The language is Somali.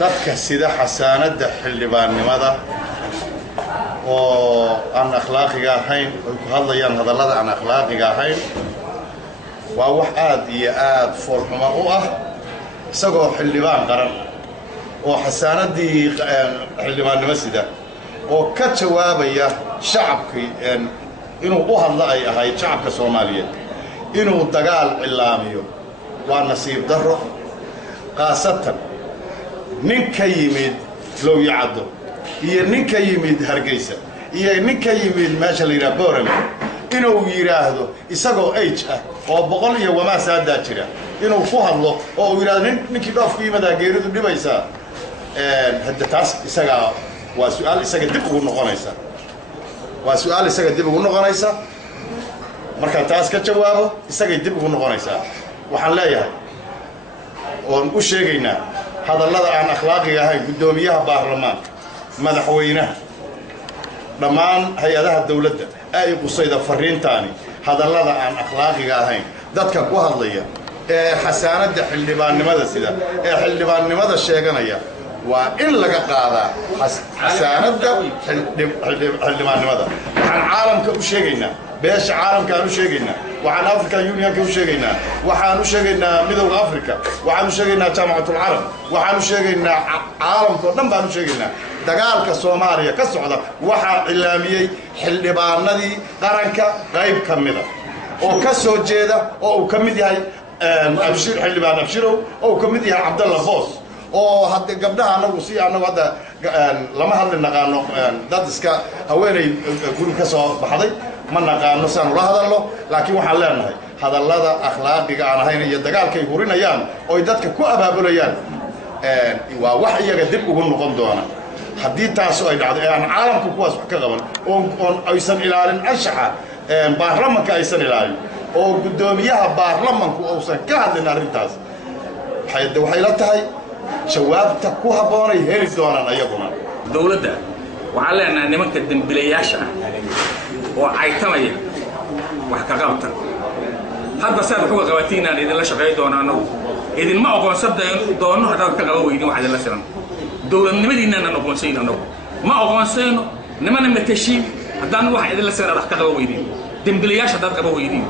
dadka sida xasaanada xildhibaannimada oo aan akhlaaqiga ahayn oo ku hadlayaan hadallada aan akhlaaqiga ahayn waa wax aad iyo aad foolxumo u ah isagoo xildhibaan qaran oo xasaanadii xildhibaannimo sida oo ka jawaabaya shacabkii inuu u hadlo ay ahayd shacabka Soomaaliyeed inuu dagaal cilaamiyo waa nasiib darro qaasatan ninka yimid loo yacdo iyo ninka yimid Hargeysa iyo ninka yimid meesha la yiraahdo Boorame inuu yiraahdo isagoo age ah oo boqol iyo wama saada jira inuu ku hadlo oo uu yiraahdo ninkii dhoofku yimada geeridu dhibaysa hadda taas isaga waa su'aal isaga dib ugu noqonaysa waa su'aal isaga dib ugu noqonaysa marka taas ka jawaabo isaga dib ugu noqonaysa waxaan leeyahay oo u sheegaynaa hadallada aan akhlaaqiga ahayn gudoomiyaha baarlamaanka madaxweynaha dhammaan hay'adaha dawladda ay qusayda fariintaani hadallada aan akhlaaqiga ahayn dadka ku hadlaya ee xasaanada xildhibaannimada sida ee xildhibaannimada sheeganaya waa in laga qaadaa xasaanada xildhibaannimada waxaan caalamka u sheegaynaa beesha caalamka aan u sheegaynaa waxaan African Union ka u sheegaynaa waxaan u sheegaynaa midowga Afrika waxaan u sheegaynaa jaamacatul Arab waxaan u sheegaynaa caalamka dhan baan u sheegaynaa dagaalka Soomaaliya ka socda waxa ilaamiyay xildhibaanadii qaranka qayb kamida oo ka soo jeeda oo uu kamid yahay Abshir xildhibaan Abshirow oo uu kamid yahay Cabdalla Boos oo hadda gabdhaha anagu si anagu hadda lama hadli naqaano dad iska haweenay guri ka soo baxday ma naqaano saan la hadalno laakiin waxaan leenahay hadallada akhlaaqiga aan ahayn iyo dagaalkay hurinayaan oo dadka ku abaabulayaan waa wax iyaga dib ugu noqon doona haddii taas ay dhacdo aan caalamku kuwaas wax ka qaban oo aysan ilaalin anshaxa baarlamaanka aysan ilaalin oo gudoomiyaha baarlamaanku uusan ka hadlin arrintaas waxay la tahay jawaabta ku habboonay heli doonaan ayaguna dawladda waxaa leenahay nimanka dambiilayaasha ah oo caytamaya wax ka qabta hadda saad xuquuq qabatiin aan idin la shaqeey doonaan idin ma aqoonsada doono hadaad ka qabo weydin waxa la siran dawladnimadiina aan aqoonsayno ma aqoonsayno nimana ma tashiin hadaan wax idin la siran wax ka qabo weydin dambiilayaasha dad qabo weydin